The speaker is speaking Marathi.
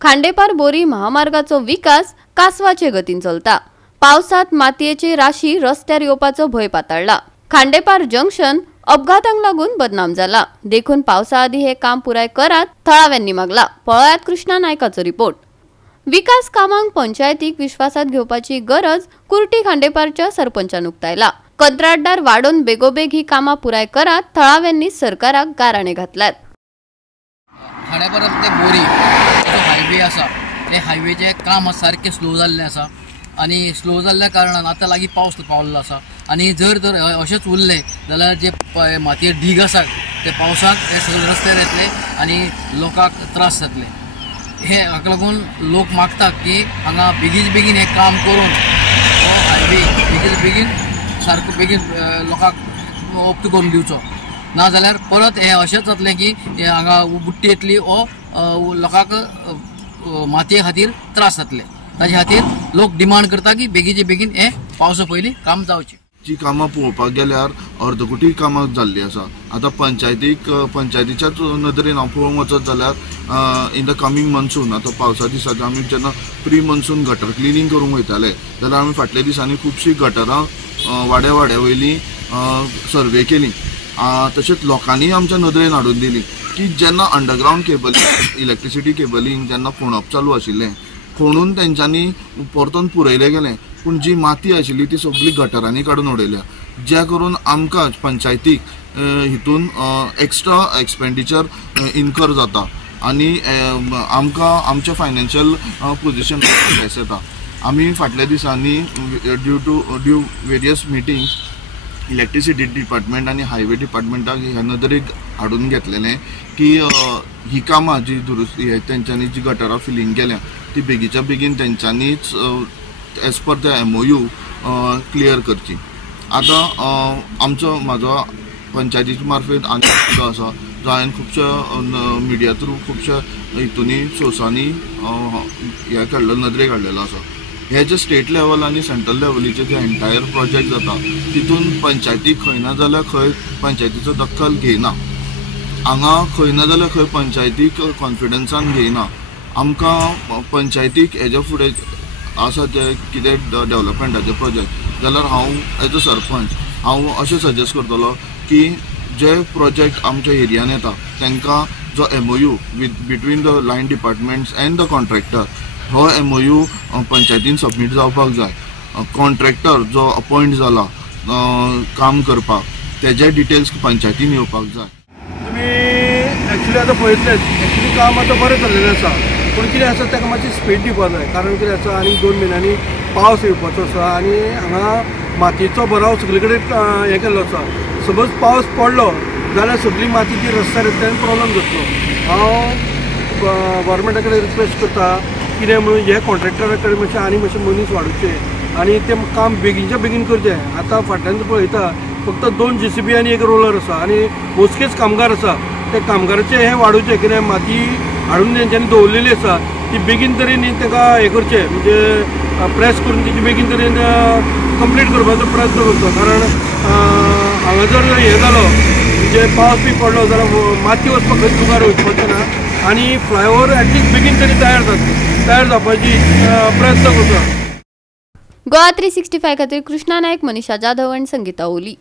खांडेपार बोरी महामार्गाचो विकास कासवाचे गतीन चलता। पावसात मातयेची राशी रस्त्यार येवपाचो भय पातळ्ळा। खांडेपार जंक्शन अपघातांक लागून बदनाम जाला। देखून पावसा आदी हे काम पुराय करात थळाव्यांनी मागला। पळयात कृष्णा नायकाचो रिपोर्ट। विकास कामांक पंचायतीक विश्वासात घेवपाची गरज कुर्टी खांडेपारच्या सरपंचान उक्तायला। कंत्राटदार वाडोवन बेगोबेग ही कामां पुराय करात थळाव्यांनी सरकाराक गाराणे घातल्यात। खांडेपार ते बोरी जो हायवे आसा ते हायवेचे काम सारखे स्लो जाल्ले आसा आणि स्लो जाल्ल्या कारणान आता लागीं पावस पावल्लो आसा आणि जर तर अशेंच उरले जाल्यार जे मातये ढीग आसा ते पावसाक ते सगळे रस्त्यार येतले आणि लोकांक त्रास जातले। हे हाका लागून लोक मागतात की हांगा बेगीन हे काम करून हो हायवे बेगीन सारको बेगीन लोकांक ओप्त करून दिवचो, ना जाल्यार परत हे अशेंच जातलें की हांगा बुट्टी येतली ओ लोकांक मातये खातीर त्रास जातले। ताजे खातीर लोक डिमांड करता की बेगीन हे पावसा पयलीं काम जावचें। जी कामां पळोवपाक गेल्यार अर्दकुटी कामां जाल्ली आसा। आतां पंचायतीच्याच नदरेन हांव पळोवंक वचत जाल्यार इन द कमिंग मनसून आतां पावसा दिसाचे आमी जेन्ना प्री मनसून गटर क्लिनींग करूंक वयताले जाल्यार आमी फाटल्या दिसांनी खुबशीं गटरां वाड्या वयली सर्वे केली। तशेंच लोकांनी आमच्या नदरेन हाडून दिली की जेन्ना अंडरग्रावंड केबलिंग इलेक्ट्रिसिटी केबलिंग जेन्ना फोंडप चालू आशिल्लें फोंडून तेंच्यांनी परतून पुरयलें गेलें, पूण जी माती आशिल्ली ती सगळी गटरांनी काडून उडयल्या, ज्या करून आमकां पंचायतीक हितून एक्स्ट्रा एक्सपेंडिचर इनकर जाता आनी आमकां आमचें फायनान्शियल पोजिशन स्ट्रेस येता। आमी फाटल्या दिसांनी due various meetings electricity department आणि हायवे डिपार्टमेंटाक ह्या नदरेक हाडून घेतलेलें की ही कामां जी दुरुस्ती तेंच्यांनी जी गटरां फिलिंग केल्या ती बेगीच्या बेगीन तेंच्यांनीच as per the MOU clear करची। आतां म्हाजो पंचायतीच्या मार्फत आनी आसा जो हांवें खुबश्या मिडिया थ्रू खुबश्या हितूनी सोर्सांनी हे काडलो नदरेक हाडलेलो आसा। हे जे स्टेट लेवल आणि सेंट्रल लेवलीचे जे एंटायर प्रोजेक्ट जाता तितून पंचायतीक खंय ना जाल्यार खंय पंचायतीचो दखल घेयना, हांगा खंय ना जाल्यार खंय पंचायतीक कॉन्फिडन्सान घेयना। आमकां पंचायतीक हेजे फुडें आसा जे कितें डेव्हलपमेंटाचे प्रोजेक्ट जाल्यार हांव एज अ सरपंच हांव अशें सजेस्ट करतलो की जे प्रोजेक्ट आमच्या एरियान येता तांकां जो MOU between the line departments and the contractor हो MOU पंचायतीन सबमीट जावपाक जाय। कॉन्ट्रॅक्टर जो अपॉइंट जाला काम करपाक तेजे डिटेल्स पंचायतीन येवपाक जाय। तुमी एक्चुअली आतां पळयतलेच काम आतां बरें जाल्लेलें आसा, पूण कितें आसा ताका मातशी स्पीड दिवपाक जाय। कारण कितें आसा आनी 2 म्हयन्यांनी पावस येवपाचो आसा आणि हांगा मातयेचो भराव सगळे कडेन हे केल्लो आसा। सपोज पावस पडलो जाल्यार सगळी माती ती रस्त्यार येतली आनी प्रॉब्लेम जातलो। हांव गव्हर्मेंटा कडेन रिक्वेस्ट करता कितें म्हणून हे कॉन्ट्रॅक्टरा कडेन मातशें आनी मातशें मनीस वाडोवचे आनी तें काम बेगीनच्या बेगीन करचें। आतां फाटल्यान पळयता फक्त 2 JCB आनी 1 रोलर आसा आनी मोजकेच कामगार आसा। ते कामगाराचें हें वाडोवचें, कित्याक माती हाडून तेंच्यांनी दवरलेली आसा ती बेगीन तरेन ताका हें करचें, म्हणजे प्रेस करून तेची बेगीन तरेन कंप्लीट करपाचो प्रयत्न करचो। कारण हांगा जर हें जालो म्हणजे पावस बी पडलो जाल्यार माती वचपाक खंयच मुखार वचपाचें ना आनी फ्लायओव्हर एटलीस्ट बेगीन तरी तयार जावपाची प्रयत्न करता। गोवा 365 खातीर कृष्णा नायक, मनीषा जाधव आनी संगीता ओली।